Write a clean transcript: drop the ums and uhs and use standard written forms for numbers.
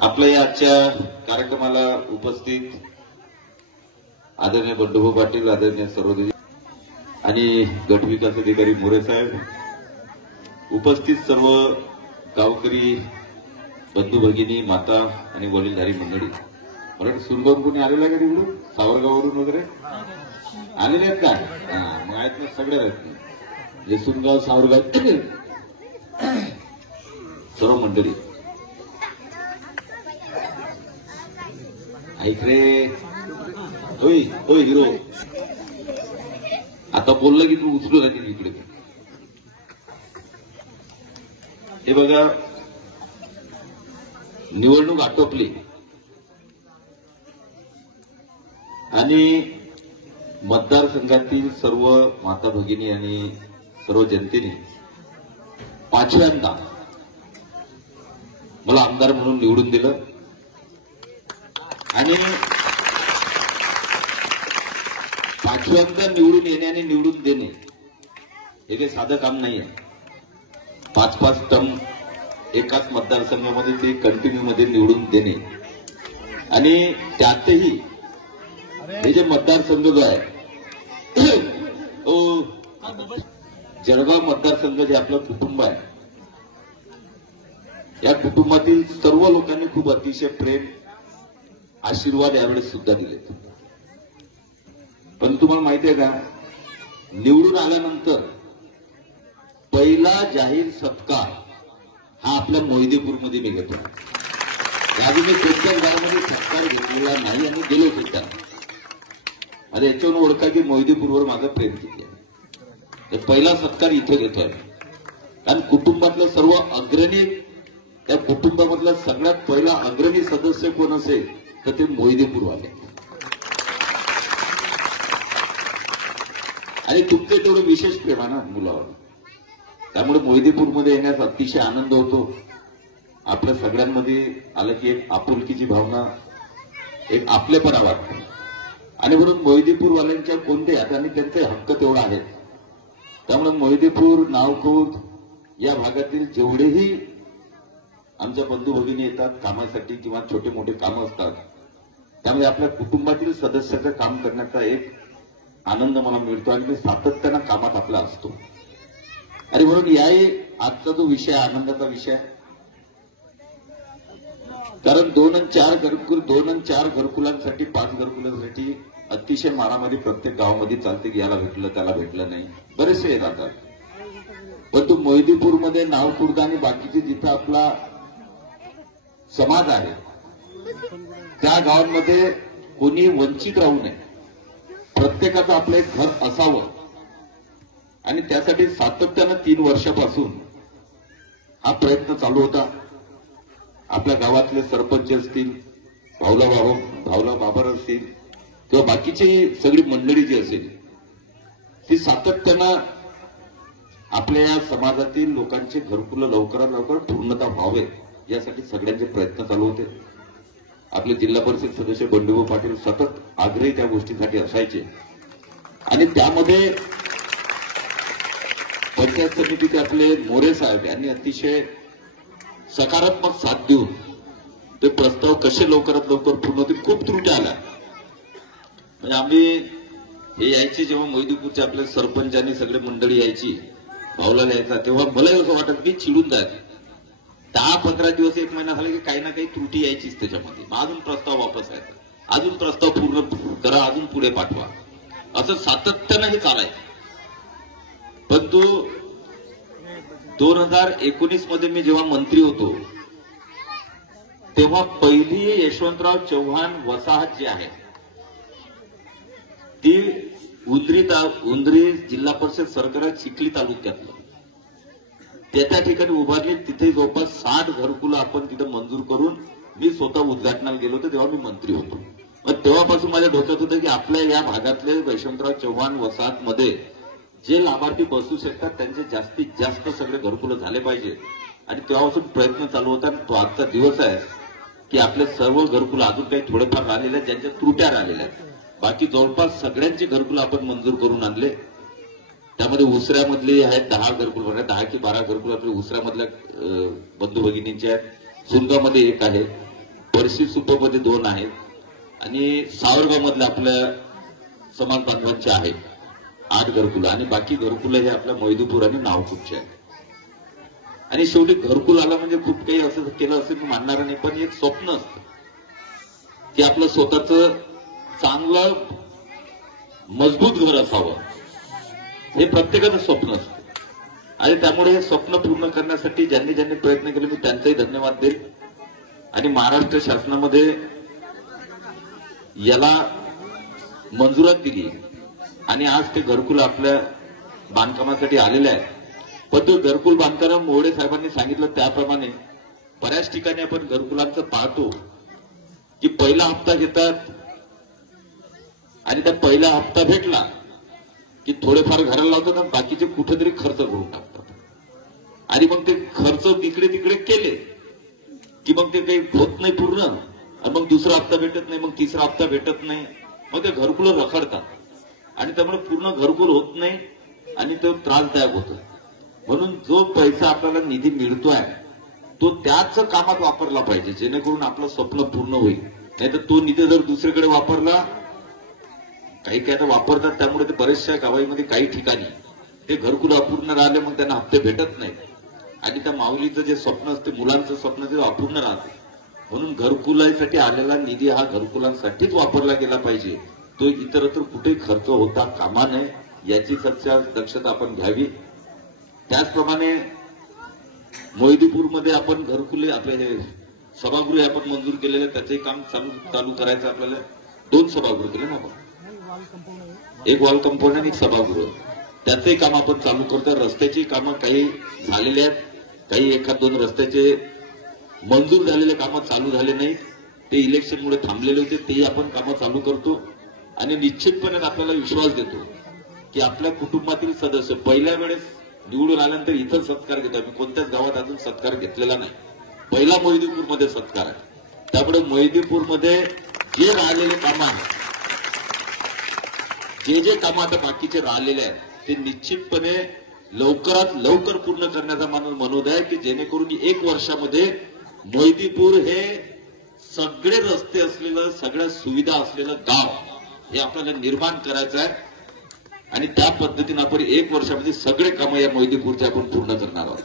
आपल्या या आजच्या कार्यक्रमाला उपस्थित आदरणीय बंडू पाटील, आदरणीय सरोदे आणि गट विकास अधिकारी मोरे साहेब, उपस्थित सर्व गावकरी बंधू भगिनी, माता आणि वडीलधारी मंडळी. मला सुनगावून कोणी आलेलं आहे का तिकडून? सावरगाववरून वगैरे आलेले आहेत का? मग आहेत ना, सगळे आहेत म्हणजे सुनगाव सावरगाव सर्व मंडळी. ऐक रे, होय होय हिरो, आता बोललं की तू उचलू राहतील इकडे. हे बघा, निवडणूक आटोपली आणि मतदारसंघातील सर्व माता भगिनी आणि सर्व जनतेने पाचव्यांदा मला आमदार म्हणून निवडून दिलं. आणि पाचव्यांदा निवडून येणे आणि निवडून देणे हे काही साधं काम नाही आहे. 5-5 टर्म एकाच मतदारसंघामध्ये ते कंटिन्यू मध्ये निवडून देणे आणि त्यातही हे जे मतदारसंघ जो आहे तो जळगाव मतदारसंघ जे आपलं कुटुंब आहे, या कुटुंबातील सर्व लोकांनी खूप अतिशय प्रेम, आशीर्वाद यावेळेस सुद्धा दिलेत. पण तुम्हाला माहिती आहे का, निवडून आल्यानंतर पहिला जाहीर सत्कार हा आपल्या मोहिदेपूरमध्ये मी घेतो. अजून मी कोणत्याच गावामध्ये सत्कार घेतलेला नाही आणि गेलो सुद्धा. आणि याच्यावरून ओळखा की मोहिदेपूरवर माझं प्रेम किती आहे. पहिला सत्कार इथे घेतोय कारण कुटुंबातलं सर्व अग्रणी, त्या कुटुंबामधला सगळ्यात पहिला अग्रणी सदस्य कोण असेल तर ते मोहिदेपूरवाले. आणि तुमचं तेवढं विशेष प्रेम आहे ना मुलावर, त्यामुळे मोहिदेपूरमध्ये येण्यास अतिशय आनंद होतो. आपल्या सगळ्यांमध्ये आलं की एक आपुलकीची भावना, एक आपलेपणा वाटतो. आणि म्हणून मोहिदेपूरवाल्यांच्या कोणते आहेत आणि त्यांचे हक्क तेवढा आहेत. त्यामुळे मोहिदेपूर, नावखोद या भागातील जेवढेही आमच्या बंधू भगिनी येतात कामासाठी किंवा छोटे मोठे कामं असतात, त्यामुळे आपल्या कुटुंबातील सदस्याचं काम करण्याचा एक आनंद मला मिळतो आणि मी सातत्यानं कामात आपला असतो. आणि म्हणून याही आजचा जो विषय आनंदाचा विषय आहे, कारण 2 आणि 4 घरकुलांसाठी 5 घरकुलांसाठी अतिशय मारामारी प्रत्येक गावामध्ये चालते की याला भेटलं त्याला भेटलं नाही, बरेचसे येत जातात. पण तो मोहिदेपूरमध्ये, नावखुर्द आणि बाकीचे जिथं आपला समाज आहे त्या गावांमध्ये कोणी वंचित राहू नये, प्रत्येकाचं आपलं एक घर असावं. आणि त्यासाठी सातत्यानं 3 वर्षापासून हा प्रयत्न चालू होता. आपल्या गावातले सरपंच असतील, भाऊला बाबर असतील किंवा बाकीची सगळी मंडळी जी असेल ती सातत्यानं आपल्या या समाजातील लोकांचे घरकुलं लवकरात लवकर पूर्णता व्हावे यासाठी सगळ्यांचे प्रयत्न चालू होते. आपले जिल्हा परिषद सदस्य बंडू पाटील सतत आग्रही त्या गोष्टीसाठी असायचे. आणि त्यामध्ये पंचायत समितीचे आपले मोरे साहेब यांनी अतिशय सकारात्मक साथ देऊन ते प्रस्ताव कसे लवकरात लवकर पूर्ण होतील. खूप त्रुटी आल्या. म्हणजे आम्ही हे यायचे जेव्हा मोहिदेपूरचे आपले सरपंच आणि सगळे मंडळी यायची, भाऊला यायचा, तेव्हा मला असं वाटत की चिडून जायचं. 10-15 दिवस 1 महिना झाला की काही ना काही त्रुटी यायचीच त्याच्यामध्ये. अजून प्रस्ताव वापस यायचा, अजून प्रस्ताव पूर्ण करा, अजून पुढे पाठवा, असं सातत्यानं हे चालायचं. पण तो 2019 मध्ये मी जेव्हा मंत्री होतो तेव्हा पहिली यशवंतराव चव्हाण वसाहत जी आहे ती उंद्री जिल्हा परिषद सरकार चिखली तालुक्यातलं त्या ठिकाणी उभारली. तिथे जवळपास 60 घरकुलं आपण तिथे मंजूर करून मी स्वतः उद्घाटनाला गेलो होतो तेव्हा मी मंत्री होतो. मग तेव्हापासून माझ्या डोक्यात होतं की आपल्या या भागातले यशवंतराव चव्हाण वसाहतमध्ये जे लाभार्थी बसू शकतात त्यांचे जास्तीत जास्त सगळे घरकुलं झाले पाहिजे. आणि तेव्हापासून प्रयत्न चालू होता. तो आजचा दिवस आहे की आपले सर्व घरकुलं अजून काही थोडेफार राहिलेले आहेत, ज्यांच्या त्रुट्या राहिलेल्या आहेत, बाकी जवळपास सगळ्यांची घरकुलं आपण मंजूर करून आणले. त्यामध्ये उसऱ्यामधले आहेत 10 घरकुल, 10 की 12 घरकुल आपले उसऱ्यामधल्या बंधू भगिनींचे आहेत. सुनगावमध्ये 1 आहे पर्शी सुपमध्ये 2 आहेत आणि सावरगाव मधल्या आपल्या समाज बांधवांचे आहेत 8 घरकुलं आणि बाकी घरकुलं हे आपल्या मोहिदीपूर आणि नावपूरचे आहेत. आणि शेवटी घरकुल आला म्हणजे खूप काही असं केलं असेल मी मानणार नाही, पण एक स्वप्न असतं की आपलं स्वतःच चांगलं मजबूत घर असावं, हे प्रत्येकाचं स्वप्न असतं. आणि त्यामुळे हे स्वप्न पूर्ण करण्यासाठी ज्यांनी ज्यांनी प्रयत्न केले मी त्यांचाही धन्यवाद देईल. आणि महाराष्ट्र शासनामध्ये याला मंजुरात दिली आणि आज ते घरकुल आपल्या बांधकामासाठी आलेले आहेत. पण तो घरकुल बांधताना मोहडे साहेबांनी सांगितलं त्याप्रमाणे बऱ्याच ठिकाणी आपण घरकुलांचं पाहतो की पहिला हप्ता घेतात आणि त्या पहिला हप्ता भेटला की थोडेफार घराला लावतात आणि बाकीचे कुठेतरी खर्च करून टाकतात. आणि मग ते खर्च तिकडे तिकडे केले की मग ते काही होत नाही पूर्ण, आणि मग दुसरा हप्ता भेटत नाही, मग तिसरा हप्ता भेटत नाही, मग ते घरकुल रखडतात आणि त्यामुळे पूर्ण घरकुल होत नाही आणि तो त्रासदायक होतो. म्हणून जो पैसा आपल्याला निधी मिळतोय तो त्याच कामात वापरला पाहिजे जेणेकरून आपलं स्वप्न पूर्ण होईल. नाहीतर तो निधी जर दुसरीकडे वापरला, काही काही आता वापरतात त्यामुळे ते बऱ्याचशा गावांमध्ये काही ठिकाणी ते घरकुल अपूर्ण राहिले, मग त्यांना हप्ते भेटत नाहीत आणि त्या माऊलीचं जे स्वप्न असते, मुलांचं स्वप्न ते अपूर्ण राहते. म्हणून घरकुलासाठी आलेला निधी हा घरकुलांसाठीच वापरला गेला पाहिजे, तो इतरत्र कुठेही खर्च होता कामा नये, याची सध्या दक्षता आपण घ्यावी. त्याचप्रमाणे मोहिदीपूरमध्ये आपण घरकुले आपले हे सभागृह आपण मंजूर केलेले, त्याचंही काम चालू करायचं. आपल्याला 2 सभागृह केले ना आपण, एक वॉल कंपाऊंड आणि एक सभागृह, त्याचंही काम आपण चालू करतो. रस्त्याची कामं काही झालेली आहेत, काही 1-2 रस्त्याचे मंजूर झालेले कामं चालू झाले नाहीत, ते इलेक्शनमुळे थांबलेले होते, तेही आपण कामं चालू करतो. आणि निश्चितपणे आपल्याला विश्वास देतो की आपल्या कुटुंबातील सदस्य पहिल्या वेळेस निवडून आल्यानंतर इथं सत्कार घेतो. आम्ही कोणत्याच गावात अजून सत्कार घेतलेला नाही, पहिला मोहिदीपूरमध्ये सत्कार आहे. त्यामुळे मोहिदीपूरमध्ये जे राहिलेले कामं आहेत, जे कामं आता बाकीचे राहिलेले आहेत, ते निश्चितपणे लवकरात लवकर पूर्ण करण्याचा मनोदय आहे की जेणेकरून 1 वर्षामध्ये मोहिदीपूर हे सगळे रस्ते असलेलं, सगळ्या सुविधा असलेलं गाव हे आपल्याला निर्माण करायचं आहे. आणि त्या पद्धतीनं आपण 1 वर्षामध्ये सगळे कामं या मोहिदीपूरचे आपण पूर्ण करणार आहोत.